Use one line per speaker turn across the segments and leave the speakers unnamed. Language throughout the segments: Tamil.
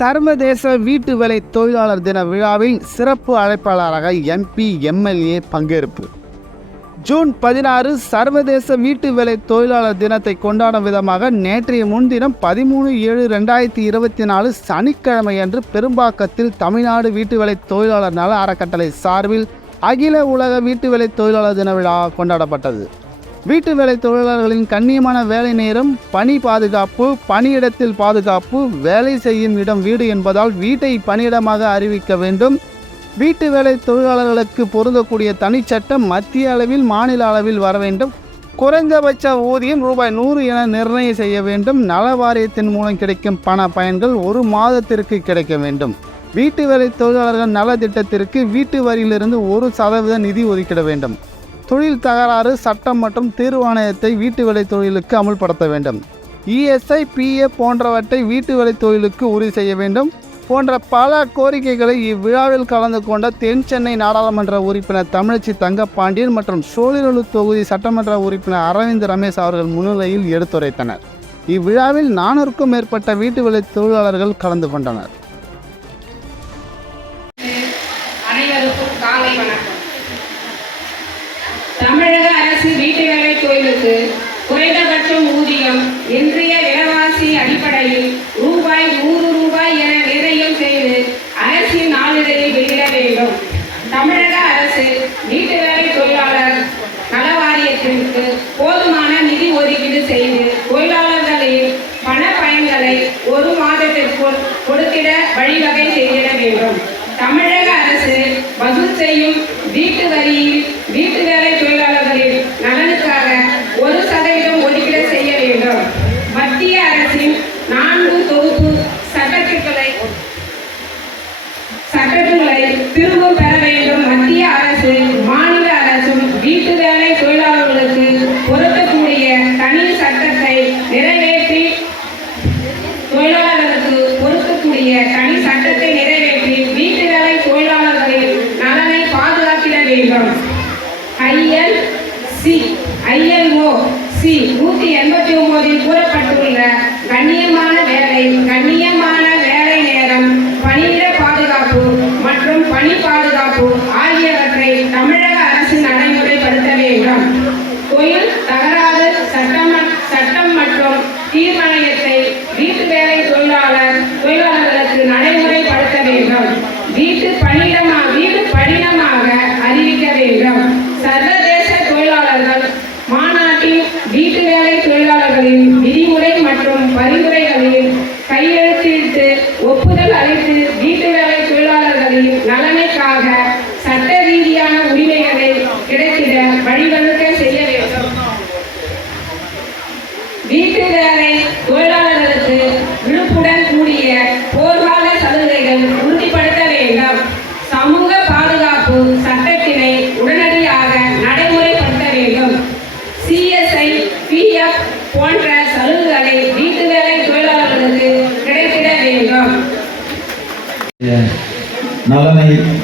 சர்வதேச வீட்டு வேலை தொழிலாளர் தின விழாவில் சிறப்பு அழைப்பாளராக எம்பி எம்எல்ஏ பங்கேற்பு. ஜூன் பதினாறு சர்வதேச வீட்டு வேலை தொழிலாளர் தினத்தை கொண்டாடும் விதமாக நேற்றைய முன்தினம் பதிமூணு ஏழு ரெண்டாயிரத்தி இருபத்தி நாலு சனிக்கிழமையன்று பெரும்பாக்கத்தில் தமிழ்நாடு வீட்டு வேலை தொழிலாளர் நல அறக்கட்டளை சார்பில் அகில உலக வீட்டு வேலை தொழிலாளர் தின விழா கொண்டாடப்பட்டது. வீட்டு வேலை தொழிலாளர்களின் கண்ணியமான வேலை நேரம் பணி பாதுகாப்பு பணியிடத்தில் பாதுகாப்பு வேலை செய்யும் இடம் வீடு என்பதால் வீட்டை பணியிடமாக அறிவிக்க வேண்டும். வீட்டு வேலை தொழிலாளர்களுக்கு பொருந்தக்கூடிய தனிச்சட்டம் மத்திய அளவில் மாநில அளவில் வர வேண்டும். குறைந்தபட்ச ஊதியம் ரூபாய் நூறு என நிர்ணயம் செய்ய வேண்டும். நல வாரியத்தின் மூலம் கிடைக்கும் பண பயன்கள் ஒரு மாதத்திற்கு கிடைக்க வேண்டும். வீட்டு வேலை தொழிலாளர்கள் நல திட்டத்திற்கு வீட்டு வரியிலிருந்து ஒரு சதவீத நிதி ஒதுக்கிட வேண்டும். தொழில் தகராறு சட்டம் மற்றும் தீர்வாணையத்தை வீட்டு வேலை தொழிலுக்கு அமுல்படுத்த வேண்டும். இஎஸ்ஐ பிஎஃப் போன்றவற்றை வீட்டு வேலை தொழிலுக்கு உறுதி செய்ய வேண்டும். போன்ற பல கோரிக்கைகளை இவ்விழாவில் கலந்து கொண்ட தென் சென்னை நாடாளுமன்ற உறுப்பினர் தமிழச்சி தங்கப்பாண்டியன் மற்றும் சோழிரலு தொகுதி சட்டமன்ற உறுப்பினர் அரவிந்த் ரமேஷ் அவர்கள் முன்னிலையில் எடுத்துரைத்தனர். இவ்விழாவில் நானூறுக்கும் மேற்பட்ட வீட்டு வேலை தொழிலாளர்கள் கலந்து கொண்டனர்.
தமிழக அரசு வீட்டு வேலை தொழிலுக்கு குறைந்தபட்சம் ஊதியம் இன்றைய விலைவாசி அடிப்படையில் ரூபாய் நூறு ரூபாய் என நிர்ணயம் செய்து அரசின் நாளிதழில் வெளியிட வேண்டும். தமிழக அரசு வீட்டு வேலை தொழிலாளர் நல வாரியத்திற்கு போதுமான நிதி ஒதுக்கீடு செய்து தொழிலாளர்களின் பண பயன்களை ஒரு மாதத்திற்குள் கொடுத்திட வழிவகை செய்திட வேண்டும். நூத்தி எண்பத்தி ஒன்பதில் கூறப்பட்டுள்ள கண்ணியமான வேலை கண்ணியமான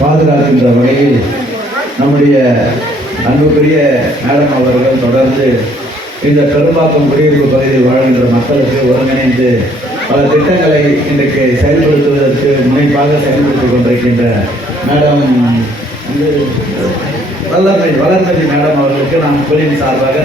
பாதுகாக்கின்ற வகையில் நம்முடைய அன்புக்குரிய மேடம் அவர்கள் தொடர்ந்து இந்த பெரும்பாக்கம் குடியிருப்பு பகுதியில் வாழ்கின்ற மக்களுக்கு ஒருங்கிணைந்து பல திட்டங்களை இன்றைக்கு செயல்படுத்துவதற்கு முனைப்பாக செயல்படுத்திக் கொண்டிருக்கின்ற மேடம் வந்து வளர்மதி மேடம் அவர்களுக்கு நான் குழுவின் சார்பாக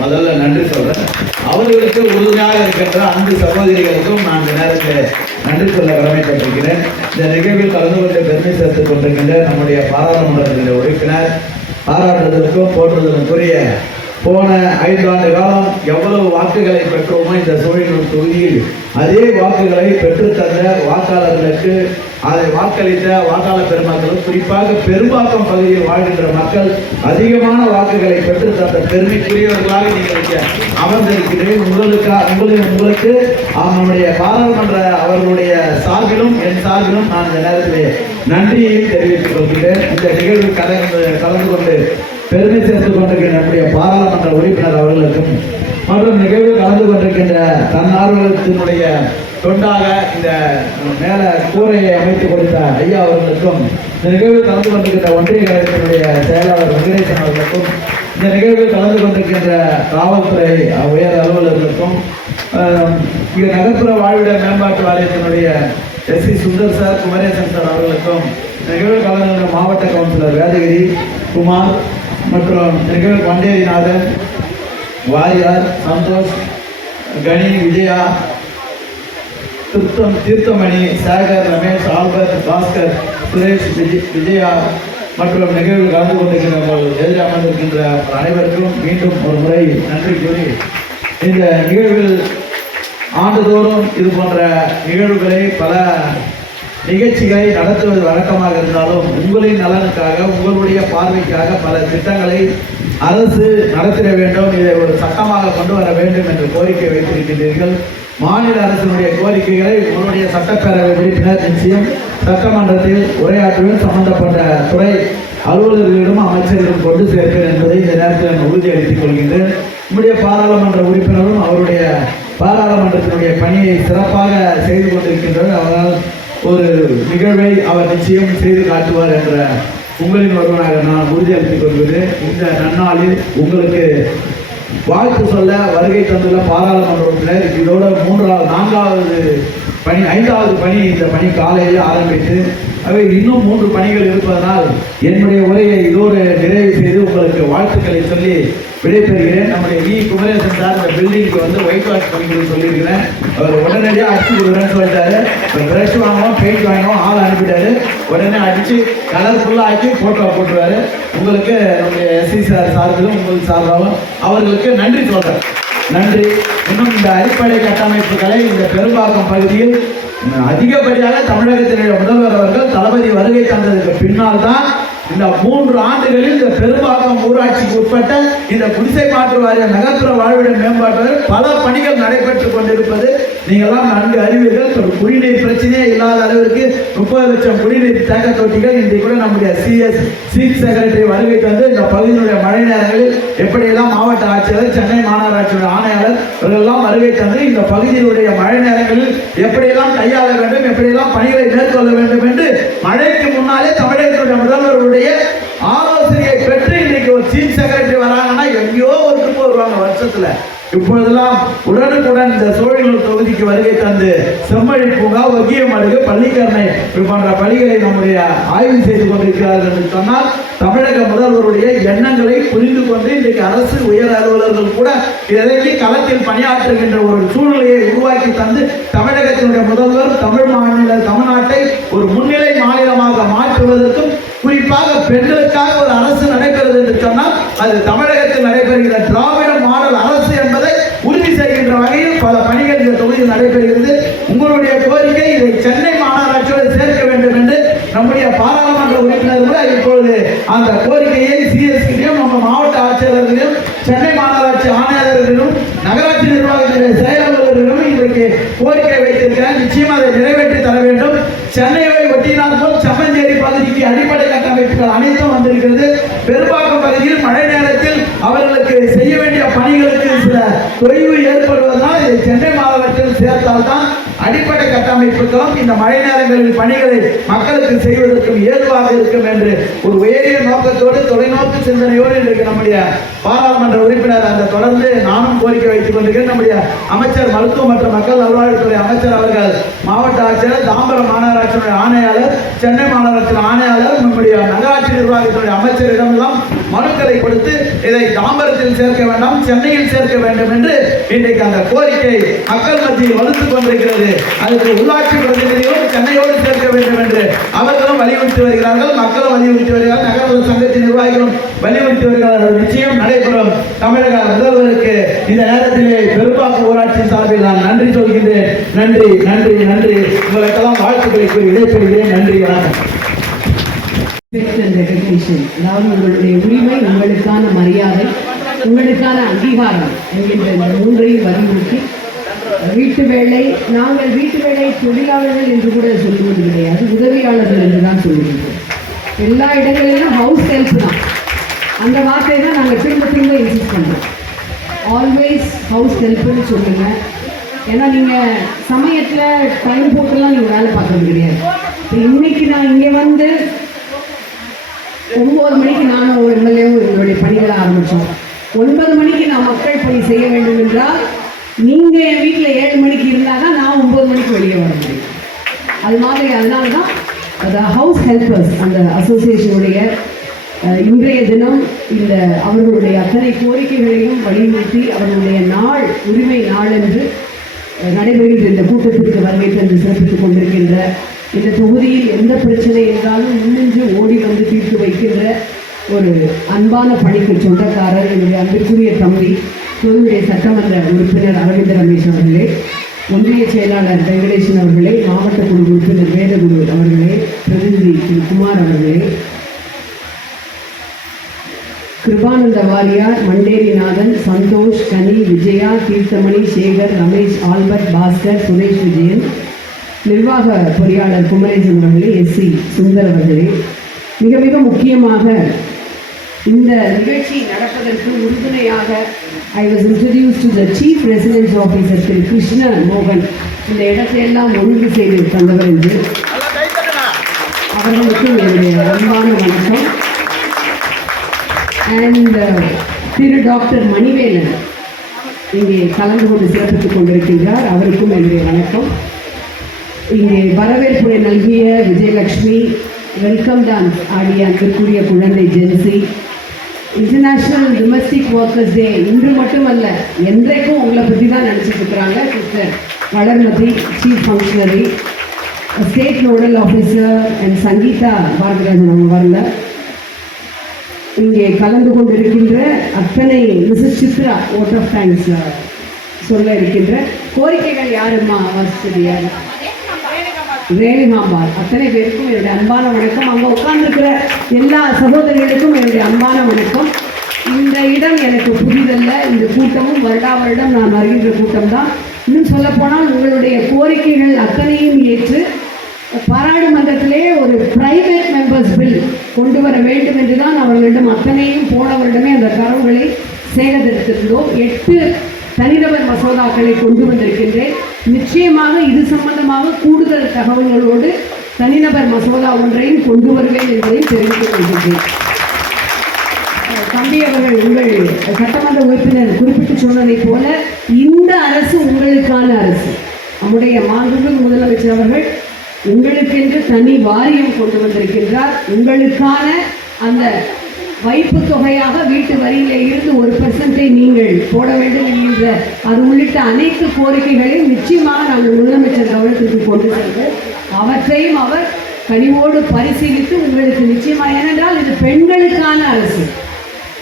முதல்ல நன்றி சொல்கிறேன் அவர்களுக்கு உறுதியாக இருக்கின்ற அன்பு சகோதரிகளுக்கும் நான் இந்த நேரத்தில் நன்றி சொல்ல கடமைப்பட்டிருக்கிறேன் இந்த நிகழ்வில் கலந்து கொண்ட பெருமை சேர்த்துக் கொண்டிருக்கின்ற நம்முடைய பாராளுமன்றத்தினுடைய உறுப்பினர் பாராட்டுதலுக்கும் போற்றுதலுக்குரிய போன ஐந்தாண்டு காலம் எவ்வளவு வாக்குகளை பெற்றோமோ இந்த சூழல் தொகுதியில் அதே வாக்குகளை பெற்றுத்தந்த வாக்காளர்களுக்கு அதை வாக்களித்த வாக்காளர் பெருமக்களும் குறிப்பாக பெரும்பாக்கம் பகுதியில் வாழ்கின்ற மக்கள் அதிகமான வாக்குகளை பெற்று தந்த பெருமைக்குரியவர்களாக நீங்கள் அமர்ந்திருக்கிறேன் உங்களுக்காக உங்களுக்கு உங்களுக்கு ஆம், நம்முடைய பாராளுமன்ற அவர்களுடைய சார்பிலும் என் சார்பிலும் நான் இந்த நேரத்தில் நன்றியை தெரிவித்துக் கொள்கிறேன் இந்த நிகழ்வில் கலந்து கலந்து கொண்டு பெருமை சேர்த்துக் கொண்டிருக்கிற நம்முடைய பாராளுமன்ற உறுப்பினர் அவர்களுக்கும் மற்றும் நிகழ்வில் கலந்து கொண்டிருக்கின்ற தன்னார்வலத்தினுடைய தொண்டாக இந்த மேல கூரையை அமைத்து கொடுத்த ஐயா அவர்களுக்கும் இந்த நிகழ்வில் கலந்து கொண்டிருக்கின்ற ஒன்றிய கழகத்தினுடைய செயலாளர் வெங்கடேசன் அவர்களுக்கும் இந்த நிகழ்வில் கலந்து கொண்டிருக்கின்ற காவல்துறை உயர் அலுவலர்களுக்கும் அஹ், நகர்ப்புற வாழ்விட மேம்பாட்டு வாரியத்தினுடைய S C Sundar sir Kumaresan sir அவர்களுக்கும் நிகழ்வு கலந்துள்ள மாவட்ட கவுன்சிலர் வேதகிரி குமார் மற்றும் நிகழ்வு பண்டேரிநாதன் வாரியார் சந்தோஷ் கணி விஜயா திருத்தம் தீர்த்தமணி சேகர் ரமேஷ் ஆல்பர்ட் பாஸ்கர் சுரேஷ் விஜய் விஜயா மற்றும் நிகழ்வில் கலந்து கொண்டிருக்கிற எதிர் அமர்ந்திருக்கின்ற அனைவருக்கும் மீண்டும் ஒரு முறை நன்றி கூறி இந்த நிகழ்வில் ஆண்டுதோறும் இது போன்ற நிகழ்வுகளை பல நிகழ்ச்சிகளை நடத்துவது வழக்கமாக இருந்தாலும் உங்களின் நலனுக்காக உங்களுடைய பார்வைக்காக பல திட்டங்களை அரசு நடத்திட வேண்டும். இதை ஒரு சட்டமாக கொண்டு வர வேண்டும் என்று கோரிக்கை வைத்திருக்கின்றீர்கள். மாநில அரசினுடைய கோரிக்கைகளை உங்களுடைய சட்டப்பேரவை உறுப்பினர் நிச்சயம் சட்டமன்றத்தில் உரையாற்றுவதில் சம்பந்தப்பட்ட துறை அலுவலர்களிடம் அமைச்சர்களிடம் கொண்டு சேர்ப்பேன் என்பதை இந்த நேரத்தில் நான் உறுதியளித்துக் கொள்கின்றேன். நம்முடைய பாராளுமன்ற உறுப்பினரும் அவருடைய பாராளுமன்றத்தினுடைய பணியை சிறப்பாக செய்து கொண்டிருக்கின்றனர். அவரால் ஒரு நிகழ்வை அவர் நிச்சயம் செய்து காட்டுவார் என்ற உங்களின் ஒருவனாக நான் உறுதியளித்துக் கொள்வது இந்த நன்னாளில் உங்களுக்கு வாழ்த்து சொல்ல வருகை தந்துள்ள பாராளுமன்ற உறுப்பினர் இதோட மூன்றாவது நான்காவது பணி ஐந்தாவது பணி இந்த பணி காலையில் ஆரம்பித்து அவை இன்னும் மூன்று பணிகள் இருப்பதனால் என்னுடைய உரையை இதோடு நிறைவு செய்து உங்களுக்கு வாழ்த்துக்களை சொல்லி விடைபெறுகிறேன். நம்முடைய வி. குமரேசன் சார் இந்த பில்டிங்க்கு வந்து ஒயிட் வாஷ் பண்ணி சொல்லியிருக்கிறேன். அவர் உடனடியாக அடிச்சு கொடுக்குறேன்னு சொல்லிட்டாரு. ப்ரஷ் வாங்குவோம் பெயிண்ட் வாங்குவோம் ஆள் அனுப்பிட்டாரு. உடனே அடிச்சு கலர்ஃபுல்லாக ஆக்கி ஃபோட்டோ போட்டுருவாரு. உங்களுக்கு எஸ்சி சார் சார்பிலும் உங்களுக்கு சார்பாகவும் அவர்களுக்கு நன்றி சொல்கிறேன் நன்றி. இன்னும் இந்த அடிப்படை கட்டமைப்புகளை இந்த பெரும்பாக்கம் பகுதியில் அதிகப்படியாக தமிழகத்தினுடைய முதல்வர் அவர்கள் தளபதி வருகை தந்ததுக்கு பின்னால் தான் இந்த மூன்று ஆண்டுகளில் இந்த பெரும்பாக்கம் ஊராட்சிக்கு உட்பட்ட இந்த குடிசை மாற்று வாரிய நகர்ப்புற வாழ்விட மேம்பாட்டு பல பணிகள் நடைபெற்றுக் கொண்டிருப்பது. நீங்கள்லாம் நன்கு அறிவீர்கள். ஒரு குடிநீர் பிரச்சனையே இல்லாத அளவிற்கு முப்பது லட்சம் குடிநீர் தேக்க தொட்டிகள் இன்றைக்கு கூட நம்முடைய சிஎஸ் சீஃப் செக்ரட்டரி வருகை தந்து இந்த பகுதியினுடைய மழை நேரங்களில் எப்படியெல்லாம் மாவட்ட ஆட்சியர் சென்னை மாநகராட்சியுடைய ஆணையாளர் இவர்களெல்லாம் வருகை தந்து இந்த பகுதியினுடைய மழை நேரங்களில் எப்படியெல்லாம் கையாள வேண்டும் எப்படியெல்லாம் பணிகளை மேற்கொள்ள வேண்டும் என்று மழைக்கு முன்னாலே தமிழகத்துடைய முதல்வருடைய ஆலோசனையை பெற்று இன்னைக்கு ஒரு சீஃப் செக்ரட்டரி வராங்கன்னா எங்கேயோ ஒரு வருவாங்க வருஷத்துல. இப்பொழுதெல்லாம் உடனுக்குடன் இந்த சோழிகள் தொகுதிக்கு வருகை தந்து செம்மழி பூங்கா ஒக்கியம் அடுக்கு பள்ளிக்கரணை போன்ற பள்ளிகளை நம்முடைய ஆய்வு செய்து கொண்டிருக்கிறார்கள் என்று சொன்னால் தமிழக முதல்வருடைய எண்ணங்களை புரிந்து கொண்டு இன்றைக்கு அரசு உயர் அலுவலர்கள் கூட இறங்கி களத்தில் பணியாற்றுகின்ற ஒரு சூழ்நிலையை உருவாக்கி தந்து தமிழகத்தினுடைய முதல்வர் தமிழ் மாநில தமிழ்நாட்டை ஒரு முன்னிலை மாநிலமாக மாற்றுவதற்கும் குறிப்பாக பெண்களுக்காக ஒரு அரசு நடக்கிறது என்று சொன்னால் அது தமிழகத்தில் நடைபெறுகிற திராவிட மாடல் அரசு என்பதை உறுதி செய்கின்ற வகையில் பல பணிகள் இந்த தொகுதியில் நடைபெறுகிறது. உங்களுடைய கோரிக்கை இதை சென்னை மாநகராட்சியோடு சேர்க்க வேண்டும் என்று நம்முடைய பாராளுமன்ற உறுப்பினர் கூட இப்பொழுது அந்த கோரிக்கையை சிஎஸ்கிட்டையும் நம்ம மாவட்ட ஆட்சியாளர்களிடம் சென்னை மாநகராட்சி ஆணையாளர்களிடம் நகராட்சி நிர்வாகத்தினுடைய செயலாளர்களிடம் இன்றைக்கு கோரிக்கை வைத்திருக்கிறேன் நிச்சயம் அதை நிறைவேற்றி தர வேண்டும். சென்னையை ஒட்டினால் போல் செம்மஞ்சேரி பகுதிக்கு அடிப்படை கட்டமைப்புகள் அனைத்தும் வந்திருக்கிறது. பெரும்பாக்கம் பகுதியில் மழை நேரத்தில் அவர்களுக்கு செய்ய வேண்டிய பணிகளுக்கு சில தொய்வு ஏற்படுவதனால் இதை சென்னை மாநகராட்சியில் சேர்த்தால்தான் அடிப்படை கட்டமைப்புகளும் இந்த மழை நேரங்களில் பணிகளை மக்களுக்கு செய்வதற்கும் ஏதுவாக இருக்கும் என்று ஒரு உயரிய நோக்கத்தோடு தொலைநோக்கு சிந்தனையோடு இன்றைக்கு நம்முடைய பாராளுமன்ற உறுப்பினர் அந்த தொடர்ந்து நானும் கோரிக்கை வைத்துக் கொண்டிருக்கிறேன். நம்முடைய அமைச்சர் மருத்துவ மற்றும் மக்கள் நல்வாழ்வுத்துறை அமைச்சர் அவர்கள் மாவட்ட ஆட்சியர் தாம்பரம் மாநகராட்சியினுடைய ஆணையாளர் சென்னை மாநகராட்சியின் ஆணையாளர் நம்முடைய நகராட்சி நிர்வாகத்தினுடைய அமைச்சரிடமெல்லாம் மனுக்களை கொடுத்து இதை தாம்பரத்தில் சேர்க்க வேண்டாம் சென்னையில் சேர்க்க வேண்டும் என்று இன்றைக்கு அந்த கோரிக்கை மக்கள் மத்தியில் வலுத்துக் கொண்டிருக்கிறது. அதுக்கு உள்ளாட்சி பிரதிநிதிகளும் சென்னையோடு சேர்க்க வேண்டும் என்று அவர்களும் வலியுறுத்தி வருகிறார்கள் மக்களும் வலியுறுத்தி வருகிறார்கள் நகர்ப்புற சங்கத்தின் நிர்வாகிகளும் வலியுறுத்தி வருகிறார்கள். நிச்சயம் நடைபெறும். தமிழக முதல்வருக்கு இந்த நேரத்திலே பெரும்பாக்கு ஊராட்சி சார்பில் நான் நன்றி சொல்கின்றேன். நன்றி நன்றி நன்றி. உங்களுக்கெல்லாம் வாழ்த்துக்களை கூறி விடைபெறுகிறேன். நன்றி வணக்கம்.
அதாவது உங்களுடைய உரிமை உங்களுக்கான மரியாதை உங்களுக்கான அங்கீகாரம் என்கின்ற இந்த மூன்றையும் வலியுறுத்தி வீட்டு வேலை நாங்கள் வீட்டு வேலை தொழிலாளர்கள் என்று கூட சொல்லுவது கிடையாது உதவியாளர்கள் என்று தான் சொல்லுகிறோம் எல்லா இடங்களிலும் ஹவுஸ் ஹெல்ப் தான். அந்த வார்த்தையை தான் நாங்கள் திரும்ப திரும்ப இன்சிஸ்ட் பண்ணுறோம் ஆல்வேஸ் ஹவுஸ் ஹெல்ப்னு சொல்லுங்க. ஏன்னா நீங்கள் சமயத்தில் டைம் போட்டுலாம் நீங்கள் வேலை பார்க்கறது கிடையாது. இப்போ இன்னைக்கு நான் இங்கே வந்து ஒம்பது மணிக்கு நானும் ஒரு எம்எல்ஏவும் எங்களுடைய பணிகளை ஆரம்பித்தோம் ஒன்பது மணிக்கு நான் மக்கள் பணி செய்ய வேண்டும் என்றால் நீங்கள் என் வீட்டில் ஏழு மணிக்கு இருந்தால் தான் நான் ஒம்பது மணிக்கு வெளியே வர முடியும். அது மாதிரி அதனால தான் அந்த ஹவுஸ் ஹெல்பர்ஸ் அந்த அசோசியேஷனுடைய இன்றைய தினம் இந்த அவர்களுடைய அத்தனை கோரிக்கைகளையும் வலியுறுத்தி அவர்களுடைய நாள் உரிமை நாள் என்று நடைபெறுகின்ற இந்த கூட்டத்திற்கு வருகை தந்து சிறப்பித்துக் கொண்டிருக்கின்ற இந்த தொகுதியில் எந்த பிரச்சனை என்றாலும் முன்னின்று ஓடி வந்து தீர்த்து வைக்கின்ற ஒரு அன்பான பணிக்கு சொந்தக்காரர் என்னுடைய அன்பிற்குரிய தம்பி புதுவை சட்டமன்ற உறுப்பினர் அரவிந்த் ரமேஷ் அவர்களே ஒன்றிய செயலாளர் வெங்கடேசன் அவர்களே மாவட்ட குழு உறுப்பினர் வேதகுரு அவர்களே பிரதிநிதி திரு குமார் அவர்களே கிருபானந்த வாரியார் மண்டேரிநாதன் சந்தோஷ் கனி விஜயா தீர்த்தமணி சேகர் ரமேஷ் ஆல்பர்ட் பாஸ்கர் சுரேஷ் விஜயன் நிர்வாக பொறியாளர் குமரேசன் அவர்களே எஸ் சி சுந்தர் அவர்களே. மிக மிக முக்கியமாக இந்த நிகழ்ச்சி நடப்பதற்கு உறுதுணையாக I was introduce to the chief residence officer Thiru Krishna மோகன். இந்த இடத்தையெல்லாம் ஒழுங்கு செய்து தந்தவர் என்று. அவர்களுக்கும் என்னுடைய அன்பான வணக்கம். And uh, Thiru doctor Manivelan இங்கே கலந்து கொண்டு சிறப்பித்துக் கொண்டிருக்கின்றார். அவருக்கும் என்னுடைய வணக்கம். இங்கே வரவேற்புரை நல்கிய விஜயலட்சுமி வெல்கம் டான்ஸ் ஆடிய அன்பிற்குரிய குழந்தை Jency. International domestic workers day இன்று மட்டுமல்ல என்றைக்கும் உங்களை பற்றி தான் நினச்சிட்டு இருக்கிறாங்க sister Valarmathi chief functionary state nodal officer and Sangeetha Bharathirajan அவங்க வரல இங்கே கலந்து கொண்டிருக்கின்ற அத்தனை Mrs Chitra vote of thanks சொல்ல இருக்கின்ற கோரிக்கைகள் யாரும்மா வாசிச்சது ரேணுகாம்பாள். அத்தனை பேருக்கும் என்னுடைய அன்பான வணக்கம். அங்கே உட்கார்ந்துருக்கிற எல்லா சகோதரிகளுக்கும் என்னுடைய அன்பான வணக்கம். இந்த இடம் எனக்கு புரிதல்ல இந்த கூட்டமும் வருடா வருடம் நான் வருகின்ற கூட்டம் தான் இன்னும் சொல்லப்போனால் உங்களுடைய கோரிக்கைகள் அத்தனையும் ஏற்று பாராளுமன்றத்திலே ஒரு பிரைவேட் மெம்பர்ஸ் பில் கொண்டு வர வேண்டும் என்று தான் அவர்களிடம் அத்தனையும் போன வருடமே அந்த கரவுகளை சேகரித்திருந்தோம். எட்டு தனிநபர் மசோதாக்களை கொண்டு வந்திருக்கின்றேன். நிச்சயமாக இது சம்பந்தமாக கூடுதல் தகவல்களோடு தனிநபர் மசோதா ஒன்றையும் கொண்டு வருவேன் என்பதை தெரிவித்துக் கொள்கின்றேன். தம்பி அவர்கள் உங்கள் சட்டமன்ற உறுப்பினர் குறிப்பிட்டு சொன்னதைப் போல இந்த அரசு உங்களுக்கான அரசு. நம்முடைய மாண்புமிகு முதலமைச்சர் அவர்கள் உங்களுக்கென்று தனி வாரியம் கொண்டு வந்திருக்கின்றார். உங்களுக்கான அந்த வைப்பு தொகையாக வீட்டு வரியிலே இருந்து ஒரு பெர்சன்ட்டை நீங்கள் போட வேண்டும் என்கின்ற அது உள்ளிட்ட அனைத்து கோரிக்கைகளையும் நிச்சயமாக நாங்கள் முதலமைச்சர் கவனத்திற்கு கொண்டு செல்வோம் அவற்றையும் அவர் கனிவோடு பரிசீலித்து உங்களுக்கு நிச்சயமாக ஏனென்றால் இது பெண்களுக்கான அரசு.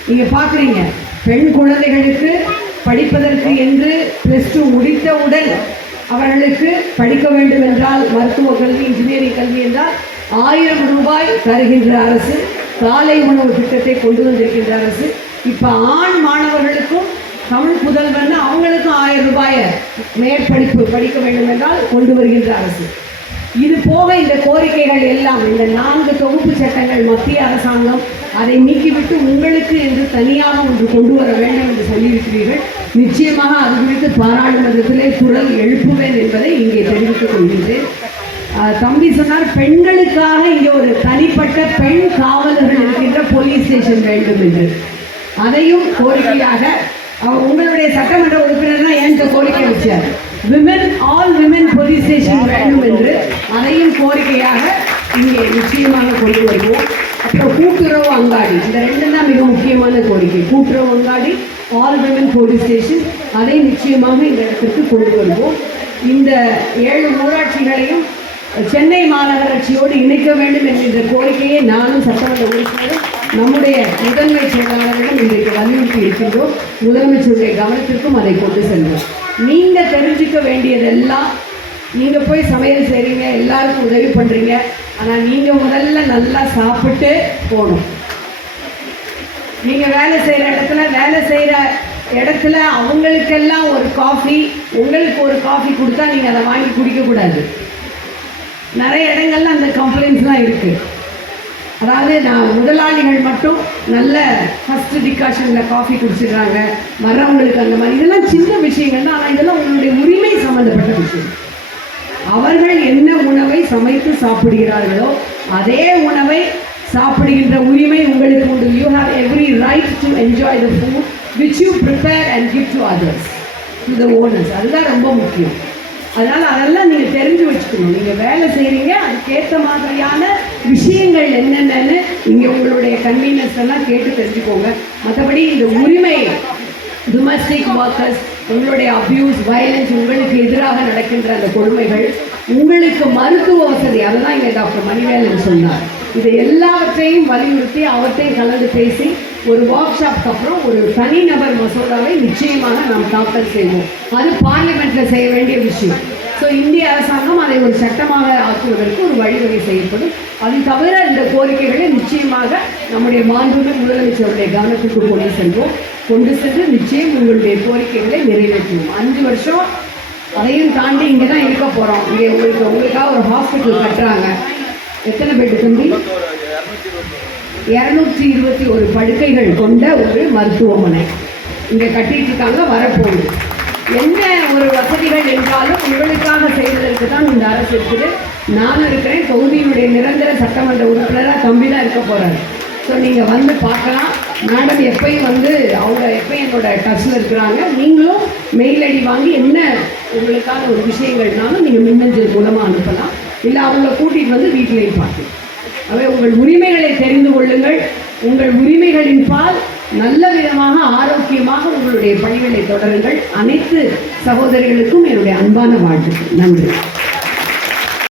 நீங்க பார்க்குறீங்க பெண் குழந்தைகளுக்கு படிப்பதற்கு என்று ப்ளஸ் டூ முடித்தவுடன் அவர்களுக்கு படிக்க வேண்டும் என்றால் மருத்துவ கல்வி இன்ஜினியரிங் கல்வி என்றால் ஆயிரம் ரூபாய் தருகின்ற அரசு காலை உணவு திட்டத்தை கொண்டு வந்திருக்கின்ற அரசு. இப்போ ஆண் மாணவர்களுக்கும் தமிழ் புதல்வன் அவங்களுக்கும் ஆயிரம் ரூபாயை மேற்படிப்பு படிக்க வேண்டும் என்றால் கொண்டு வருகின்ற அரசு. இது போக இந்த கோரிக்கைகள் எல்லாம் இந்த நான்கு தொகுப்பு சட்டங்கள் மத்திய அரசாங்கம் அதை நீக்கிவிட்டு உங்களுக்கு என்று தனியாக ஒன்று கொண்டு வர வேண்டும் என்று சொல்லியிருக்கிறீர்கள். நிச்சயமாக அது குறித்து பாராளுமன்றத்திலே குரல் எழுப்புவேன் என்பதை இங்கே தெரிவித்துக் கொள்கின்றேன். தம்பி சொன்னார் பெண்களுக்காக இங்கே ஒரு தனிப்பட்ட பெண் காவலர்கள் இருக்கின்ற போலீஸ் ஸ்டேஷன் வேண்டும் என்று. அதையும் கோரிக்கையாக அவர் உங்களுடைய சட்டமன்ற உறுப்பினர் தான் என்கிட்ட கோரிக்கை வச்சார்? Women all women police station வேண்டும் என்று அதையும் கோரிக்கையாக இங்கே நிச்சயமாக கொண்டு வருவோம். அப்புறம் கூட்டுறவு அங்காடி. இந்த ரெண்டும் தான் மிக முக்கியமான கோரிக்கை. கூட்டுறவு அங்காடி ஆல் விமன் போலீஸ் ஸ்டேஷன் அதை நிச்சயமாக இந்த இடத்திற்கு கொண்டு வருவோம். இந்த ஏழு ஊராட்சிகளையும் சென்னை மாநகராட்சியோடு இணைக்க வேண்டும் என்கின்ற கோரிக்கையை நானும் சட்டமன்ற உறுப்பினரும் நம்முடைய முதன்மை செயலாளரிடம் இன்றைக்கு வலியுறுத்தி இருக்கின்றோம். முதலமைச்சருடைய கவனத்திற்கும் அதை கொண்டு செல்வோம். நீங்கள் தெரிஞ்சுக்க வேண்டியதெல்லாம் நீங்கள் போய் சமையல் செய்கிறீங்க எல்லாருக்கும் உதவி பண்ணுறீங்க ஆனால் நீங்கள் முதல்ல நல்லா சாப்பிட்டு போகணும். நீங்கள் வேலை செய்கிற இடத்துல வேலை செய்கிற இடத்துல அவங்களுக்கெல்லாம் ஒரு காஃபி உங்களுக்கு ஒரு காஃபி கொடுத்தா நீங்கள் அதை வாங்கி குடிக்கக்கூடாது நிறைய இடங்கள்ல அந்த கம்ப்ளைண்ட்ஸ்லாம் இருக்குது அதாவது நான் முதலாளிகள் மட்டும் நல்ல ஃபஸ்ட்டு டிகாஷனில் காஃபி குடிச்சிடுறாங்க வர்றவங்களுக்கு அந்த மாதிரி இதெல்லாம் சின்ன விஷயங்கள் தான் ஆனால் இதெல்லாம் உங்களுடைய உரிமை சம்மந்தப்பட்ட விஷயம். அவர்கள் என்ன உணவை சமைத்து சாப்பிடுகிறார்களோ அதே உணவை சாப்பிடுகின்ற உரிமை உங்களுக்கு உண்டு. You have every right to enjoy the food which you prepare and give to others to the owners அதுதான் ரொம்ப முக்கியம். அதனால் அதெல்லாம் நீங்கள் தெரிஞ்சு வச்சுக்கணும். நீங்கள் வேலை செய்கிறீங்க அதுக்கேற்ற மாதிரியான விஷயங்கள் என்னென்னன்னு நீங்கள் உங்களுடைய கன்வீனியன்ஸ் எல்லாம் கேட்டு தெரிஞ்சுக்கோங்க. மற்றபடி இந்த உரிமை டொமஸ்டிக் ஒர்க்கர்ஸ் உங்களுடைய அப்யூஸ் வயலன்ஸ் உங்களுக்கு எதிராக நடக்கின்ற அந்த கொடுமைகள் உங்களுக்கு மருத்துவ வசதி அதுதான் இங்கே டாக்டர் மணிவேலன் சொன்னார். இதை எல்லாவற்றையும் வலியுறுத்தி அவற்றையும் கலந்து பேசி ஒரு ஒர்க் ஷாப்க்கு அப்புறம் ஒரு தனிநபர் மசோதாவை நிச்சயமாக நாம் தாக்கல் செய்வோம். அது பார்லிமெண்ட்டில் செய்ய வேண்டிய விஷயம். ஸோ இந்திய அரசாங்கம் அதை ஒரு சட்டமாக ஆக்குவதற்கு ஒரு வழிவகை செய்யப்படும். அது தவிர இந்த கோரிக்கைகளை நிச்சயமாக நம்முடைய மாண்புமிகு முதலமைச்சருடைய கவனத்துக்கு கொண்டு செல்வோம். கொண்டு சென்று நிச்சயம் உங்களுடைய கோரிக்கைகளை நிறைவேற்றுவோம். அஞ்சு வருஷம் அதையும் தாண்டி இங்கே தான் இருக்க போகிறோம் இங்கே உங்களுக்கு உங்களுக்காக ஒரு ஹாஸ்பிட்டல் கட்டுறாங்க. எத்தனை பெட் தம்பி? இரநூத்தி இருபத்தி ஒரு படுக்கைகள் கொண்ட ஒரு மருத்துவமனை. இங்கே கட்டிட்டு இருக்காங்க வரப்போகுது. என்ன ஒரு வசதிகள் என்றாலும் உங்களுக்காக செய்வதற்கு தான் இந்த அரசு இருக்குது. நான் இருக்கிறேன். தொகுதியினுடைய நிரந்தர சட்டமன்ற உறுப்பினராக தம்பி தான் இருக்க போகிறாரு ஸோ நீங்கள் வந்து பார்க்கலாம். மேடம் எப்பயும் வந்து அவங்க எப்பயும் என்னோட டச்சில் இருக்கிறாங்க. நீங்களும் மெயில் ஐடி வாங்கி என்ன உங்களுக்கான ஒரு விஷயங்கள்னாலும் நீங்கள் மின்னஞ்சல் மூலமாக அனுப்பலாம். இல்லை அவங்கள கூட்டிகிட்டு வந்து வீட்டிலையும் பார்க்கலாம். அவை உங்கள் உரிமைகளை தெரிந்து கொள்ளுங்கள். உங்கள் உரிமைகளின் பால் நல்ல விதமாக ஆரோக்கியமாக உங்களுடைய பணிகளை தொடருங்கள். அனைத்து சகோதரிகளுக்கும் என்னுடைய அன்பான வாழ்த்துக்கள். நன்றி.